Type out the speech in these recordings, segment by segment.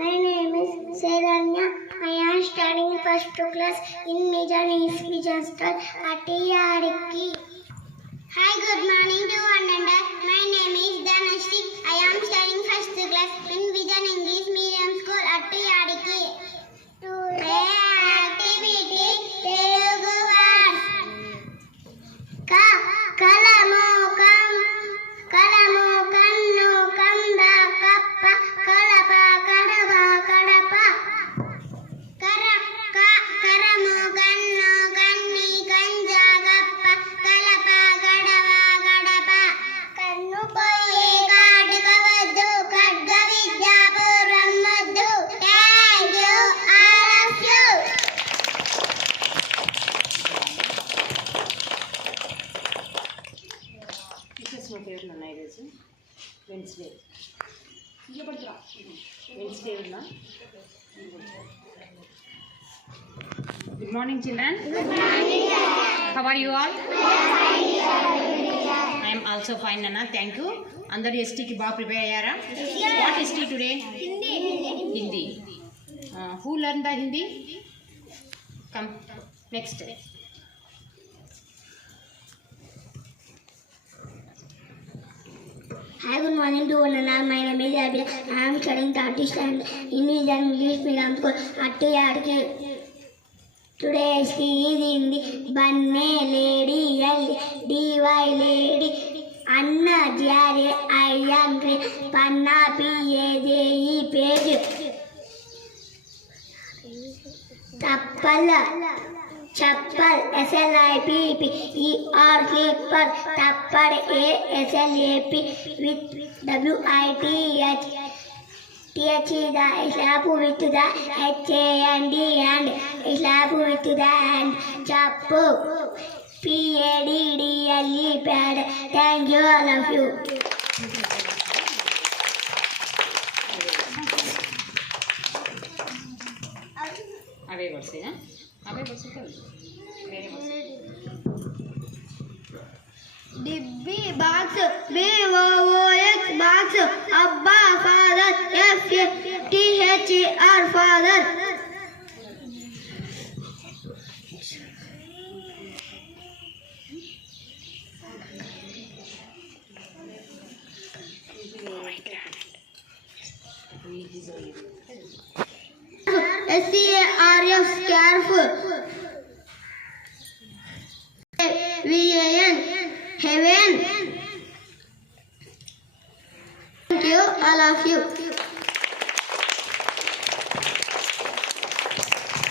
My name is Seranya. I am studying first class in Mijan Institution at Yariki. Hi, good morning to one and all. My name is Dhanashri. I am studying first class in Vijan English Medium School at Yariki. Today activity Telugu words. Kalamu kam, kalamu kannu kanda kappa kalapa kadava kadapa. Karamu kannu kanni kanja kappa kalapa kadava kadapa. Kannu poye kaadukavaddu kadga vidya purvam vaddu. Thank you all of you. Teachers మా పేర్లు ఉన్నాయి ఈరోజు Wednesday Wednesday ఉన్నా good morning children how are you all I'm also fine అన్న thank you అందరు ఎస్టీకి బాగా prepare అయ్యారా what ST today Hindi who learn the Hindi come next Hi, good morning to one and all. My name is Abhi. I am studying 30th standard in Vijan English Medium School at Yarki. Today she is in the Banne Lady L D Y Lady Anna Jare I am Panna P A J E page Tappala Chappal SLIPP ER slipper tappad ASLAP with WITH TH is the slap with the HAND and slap with the hand chappu PADDLE pad. Thank you all of you. అవే వర్సేనా అవే వర్సే కదా వేరే వర్సే Dibbi box BOOX box Abba father FATHER father. SCARF scarf VAN heaven. Thank you all of you.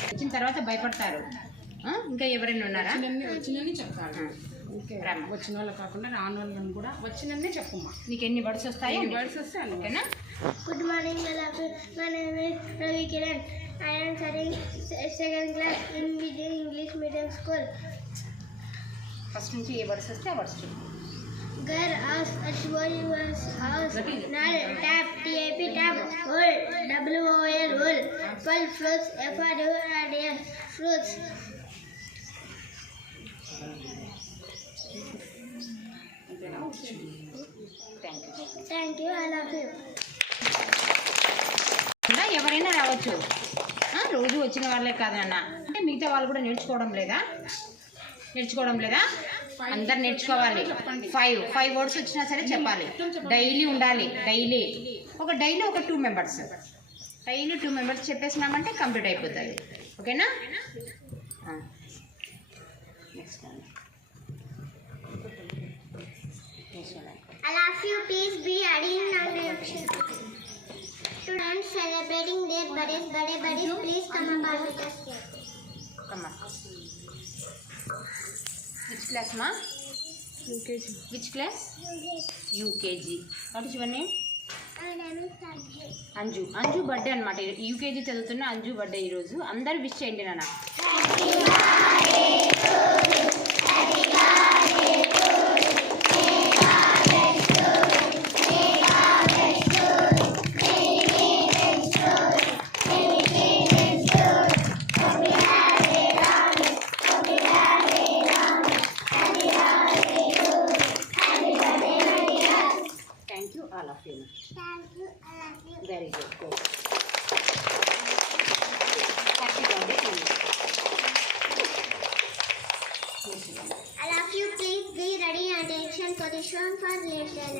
వచ్చిన తర్వాత భయపడతారు ఇంకా ఎవరైనా ఉన్నారా వచ్చినన్ని చెప్పాలి వచ్చిన వాళ్ళు కాకుండా రాని వాళ్ళని కూడా వచ్చినన్నే చెప్పమ్మా నీకు ఎన్ని వర్డ్స్ వస్తాయో వర్డ్స్ వస్తే ఓకేనా Good morning all of you. My name is Ravi Kiran. I am studying second class in Vijan English Medium School. First నుంచి ఏ వర్డ్స్ వస్తే ఆ వర్డ్స్ చెప్పు Gar house ashway was house nal tap tap tap wool WOL wool full fruits FRUITS fruits. Thank you Thank you all of you. ఇలా ఎవరైనా రావచ్చు రోజు వచ్చిన వాళ్ళే కాదన్న అంటే మిగతా వాళ్ళు కూడా నేర్చుకోవడం లేదా అందరు నేర్చుకోవాలి ఫైవ్ వర్డ్స్ వచ్చినా సరే చెప్పాలి డైలీ ఉండాలి డైలీ ఒక 2 మెంబర్స్ డైలీ 2 మెంబర్స్ చెప్పేసినామంటే కంప్లీట్ అయిపోతుంది ఓకేనా next All of you please be adding non-reaction. Students celebrating their birthdays, please come up with us here. కమ్మా విచ్ క్లాస్ మా which class UKG what is your name My name is Sanjay. Anju birthday అనమాట UKG చదువుతున్న అంజు బర్త్డే ఈరోజు అందరు విష్ చేయండి నాన్న Thank you, all of you. Very good. Go. చేసేయండి. All of you please be ready and action position for lesson.